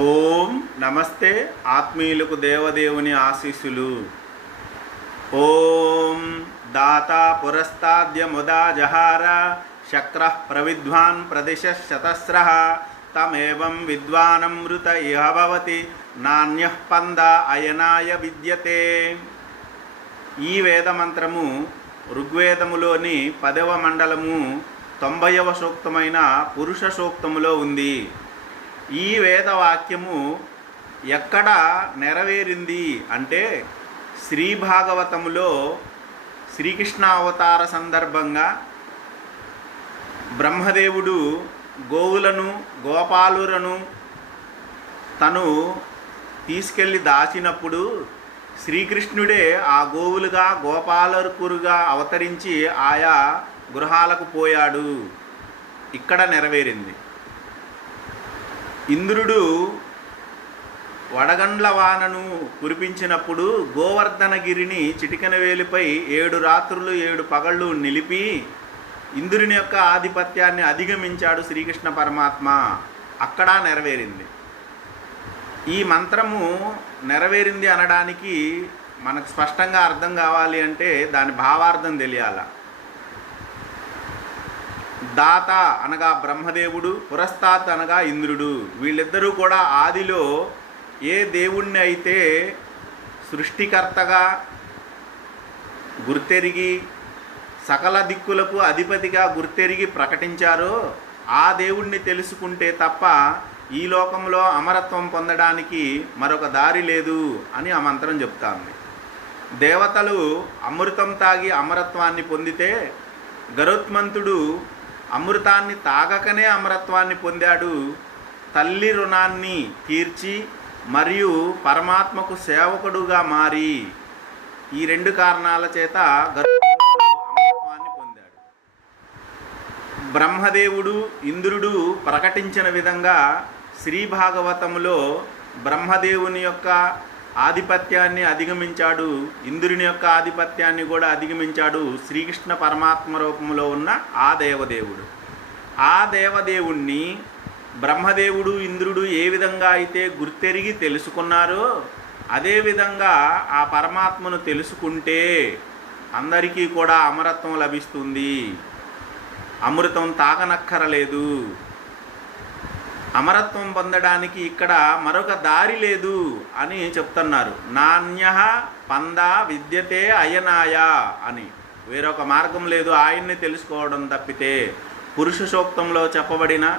ఓం నమస్తే ఆత్మీయులకు దేవదేవుని ఆశీస్సులు. ఓం దాత పురస్తాద్య ముదా జహార శక్ర ప్రవిద్వాన్ ప్రదిశ శతస్ర తమేవం విద్వానమృత ఇహ భవతి నాణ్య పంద అయనాయ విద్యతే. ఈ వేదమంత్రము ఋగ్వేదములోని పదవ మండలము తొంభైవ సూక్తమైన పురుష సూక్తములో ఉంది. ఈ వేదవాక్యము ఎక్కడ నెరవేరింది అంటే శ్రీ భాగవతములో శ్రీకృష్ణ అవతార సందర్భంగా బ్రహ్మదేవుడు గోవులను గోపాలులను తను తీసుకెళ్ళి దాచినప్పుడు శ్రీకృష్ణుడే ఆ గోవులుగా గోపాలకురుగా అవతరించి ఆయా గృహాలకు పోయాడు. ఇక్కడ నెరవేరింది. ఇంద్రుడు వడగండ్ల వానను కురిపించినప్పుడు గోవర్ధనగిరిని చిటికన వేలిపై ఏడు రాత్రులు ఏడు పగళ్ళు నిలిపి ఇంద్రుని యొక్క ఆధిపత్యాన్ని అధిగమించాడు శ్రీకృష్ణ పరమాత్మ. అక్కడ నెరవేరింది. ఈ మంత్రము నెరవేరింది అనడానికి మనకు స్పష్టంగా అర్థం కావాలి అంటే దాని భావార్థం తెలియాలా. దాత అనగా బ్రహ్మదేవుడు పురస్తాత్ అనగా ఇంద్రుడు. వీళ్ళిద్దరూ కూడా ఆదిలో ఏ దేవుణ్ణి అయితే సృష్టికర్తగా గుర్తెరిగి సకల దిక్కులకు అధిపతిగా గుర్తెరిగి ప్రకటించారో ఆ దేవుణ్ణి తెలుసుకుంటే తప్ప ఈ లోకంలో అమరత్వం పొందడానికి మరొక దారి లేదు అని ఆ మంత్రం చెప్తాంది. దేవతలు అమృతం తాగి అమరత్వాన్ని పొందితే గరుత్మంతుడు అమృతాన్ని తాగకనే అమరత్వాన్ని పొందాడు. తల్లి రుణాన్ని తీర్చి మరియు పరమాత్మకు సేవకుడుగా మారి. ఈ రెండు కారణాల చేత అమరత్వాన్ని పొందాడు. బ్రహ్మదేవుడు ఇంద్రుడు ప్రకటించిన విధంగా శ్రీ భాగవతములో బ్రహ్మదేవుని యొక్క ఆధిపత్యాన్ని అధిగమించాడు. ఇంద్రుని యొక్క ఆధిపత్యాన్ని కూడా అధిగమించాడు శ్రీకృష్ణ పరమాత్మ రూపంలో ఉన్న ఆ దేవదేవుడు. ఆ దేవదేవుణ్ణి బ్రహ్మదేవుడు ఇంద్రుడు ఏ విధంగా అయితే గుర్తెరిగి తెలుసుకున్నారో అదేవిధంగా ఆ పరమాత్మను తెలుసుకుంటే అందరికీ కూడా అమరత్వం లభిస్తుంది. అమృతం తాగనక్కరలేదు. అమరత్వం పొందడానికి ఇక్కడ మరొక దారి లేదు అని చెప్తున్నారు. నాణ్య పంద విద్యతే అయనాయ అని. వేరొక మార్గం లేదు. ఆయన్ని తెలుసుకోవడం తప్పితే పురుష సూక్తంలో చెప్పబడిన